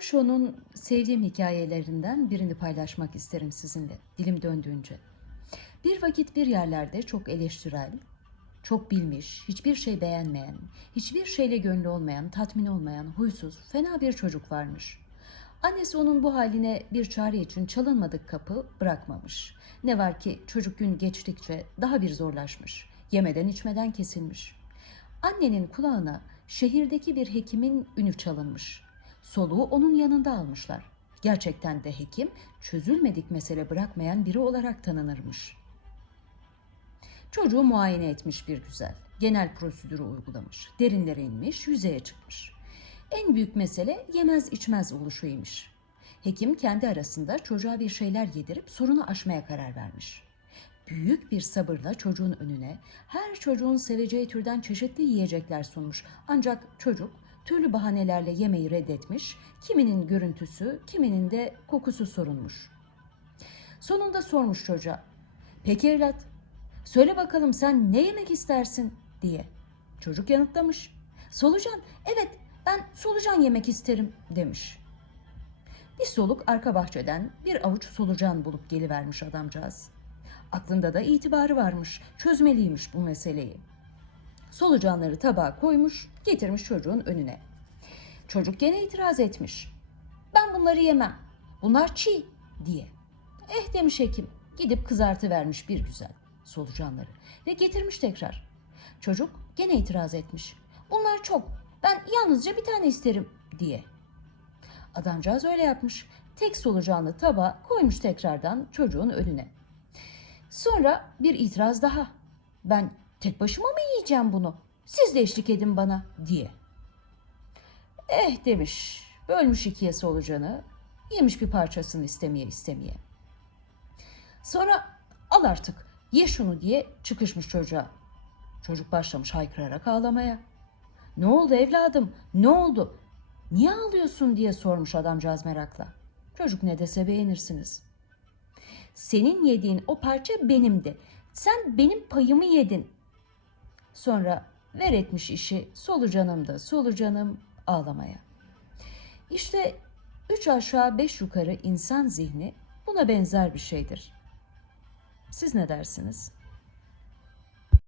Osho'nun sevdiğim hikayelerinden birini paylaşmak isterim sizinle, dilim döndüğünce. Bir vakit bir yerlerde çok eleştirel, çok bilmiş, hiçbir şey beğenmeyen, hiçbir şeyle gönlü olmayan, tatmin olmayan, huysuz, fena bir çocuk varmış. Annesi onun bu haline bir çare için çalınmadık kapı bırakmamış. Ne var ki çocuk gün geçtikçe daha bir zorlaşmış. Yemeden içmeden kesilmiş. Annenin kulağına şehirdeki bir hekimin ünü çalınmış. Soluğu onun yanında almışlar. Gerçekten de hekim çözülmedik mesele bırakmayan biri olarak tanınırmış. Çocuğu muayene etmiş bir güzel. Genel prosedürü uygulamış. Derinlere inmiş, yüzeye çıkmış. En büyük mesele yemez içmez oluşuymuş. Hekim kendi arasında çocuğa bir şeyler yedirip sorunu aşmaya karar vermiş. Büyük bir sabırla çocuğun önüne her çocuğun seveceği türden çeşitli yiyecekler sunmuş. Ancak çocuk türlü bahanelerle yemeği reddetmiş, kiminin görüntüsü, kiminin de kokusu sorunmuş. Sonunda sormuş çocuğa, peki evlat, söyle bakalım sen ne yemek istersin diye. Çocuk yanıtlamış, solucan, evet ben solucan yemek isterim demiş. Bir soluk arka bahçeden bir avuç solucan bulup gelivermiş adamcağız. Aklında da itibarı varmış, çözmeliymiş bu meseleyi. Solucanları tabağa koymuş, getirmiş çocuğun önüne. Çocuk gene itiraz etmiş. Ben bunları yemem. Bunlar çiğ diye. Eh demiş hekim. Gidip kızartı vermiş bir güzel solucanları ve getirmiş tekrar. Çocuk gene itiraz etmiş. Bunlar çok. Ben yalnızca bir tane isterim diye. Adamcağız öyle yapmış. Tek solucanlı tabağa koymuş tekrardan çocuğun önüne. Sonra bir itiraz daha. Ben tek başıma mı yiyeceğim bunu? Siz de eşlik edin bana diye. Eh demiş. Bölmüş ikiye solucanı. Yemiş bir parçasını istemeye istemeye. Sonra al artık ye şunu diye çıkışmış çocuğa. Çocuk başlamış haykırarak ağlamaya. Ne oldu evladım? Ne oldu? Niye ağlıyorsun diye sormuş adamcağız merakla. Çocuk ne dese beğenirsiniz. Senin yediğin o parça benimdi. Sen benim payımı yedin. Sonra ver etmiş işi solucanım da solucanım ağlamaya. İşte üç aşağı beş yukarı insan zihni buna benzer bir şeydir. Siz ne dersiniz?